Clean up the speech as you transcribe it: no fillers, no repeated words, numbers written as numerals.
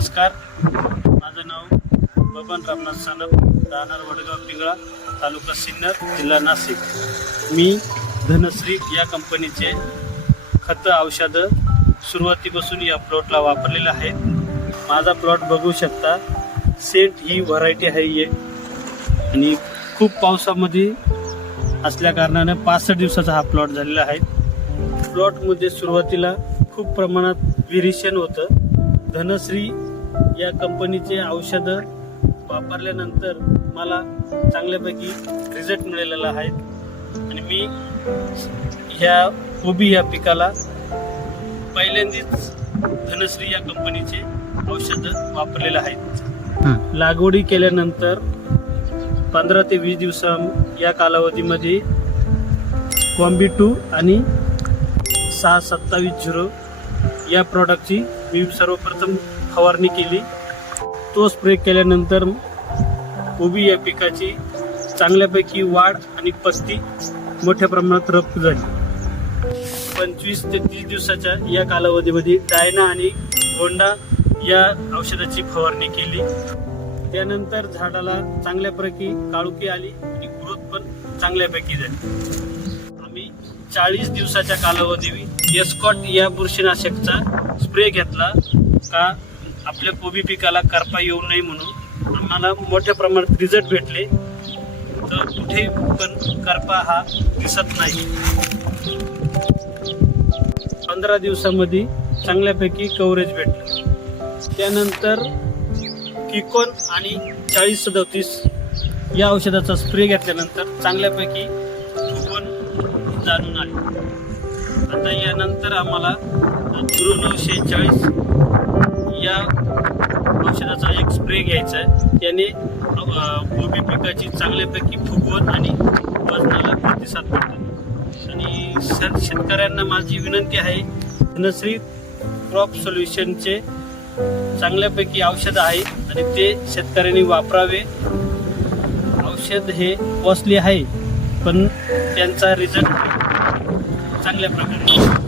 नमस्कार, माझं नाव बबन रामनाथ सानप, राहणार वडगाव पिंगळा, तालुका सिन्नर, जिल्हा नाशिक. मी धनश्री या कंपनीचे खतं औषधं सुरुवातीपासून या प्लॉटला वापरलेलं आहे. माझा प्लॉट बघू शकता. सेंट ही व्हरायटी आहे आणि खूप पावसामध्ये असल्या कारणाने 65 दिवसाचा हा प्लॉट झालेला आहे. प्लॉटमध्ये सुरुवातीला खूप प्रमाणात व्हेरिएशन होतं. धनश्री या कंपनीचे औषधं वापरल्यानंतर मला चांगल्यापैकी रिझल्ट मिळालेला आहे आणि मी ह्या कोबी या पिकाला पहिल्यांदाच धनश्री या कंपनीचे औषधं वापरलेले आहेत. लागवडी केल्यानंतर 15 ते 20 दिवसा या कालावधीमध्ये कॉम्बी 2 आणि 627-0 या प्रॉडक्टची मी सर्वप्रथम फवारणी केली. तो स्प्रे केल्यानंतर कोबी या पिकाची चांगल्यापैकी वाढ आणि पत्ती मोठ्या प्रमाणात रफ्त झाली. 25 ते 30 दिवसाच्या या कालावधीमध्ये डायना आणि गोंडा या औषधाची फवारणी केली. त्यानंतर झाडाला चांगल्यापैकी काळुकी आली आणि ग्रोथ पण चांगल्यापैकी झाली. आम्ही 40 दिवसाच्या कालावधी एस्कॉट या बुरशीनाशकचा स्प्रे घेतला का आपल्या कोबी पिकाला करपा येऊ नये म्हणून. आम्हाला मोठ्या प्रमाणात रिझल्ट भेटले. तर कुठे पण करपा हा दिसत नाही. 15 दिवसामध्ये चांगल्यापैकी कव्हरेज भेटलं. त्यानंतर किकोन आणि 4037 या औषधाचा स्प्रे घेतल्यानंतर चांगल्यापैकी फुगवण जाणून आली. आता यानंतर आम्हाला 0946 या औषधाचा एक स्प्रे घ्यायचा आहे. त्याने कोबी पिकाची चांगल्यापैकी फुगवण आणि वजनाला प्रतिसाद भेटतो. आणि शेतकऱ्यांना माझी विनंती आहे, धनश्री क्रॉप सोल्युशनचे चांगल्यापैकी औषध आहे आणि ते शेतकऱ्यांनी वापरावे. औषध हे कॉस्टली आहे पण त्यांचा रिझल्ट चांगल्या प्रकारे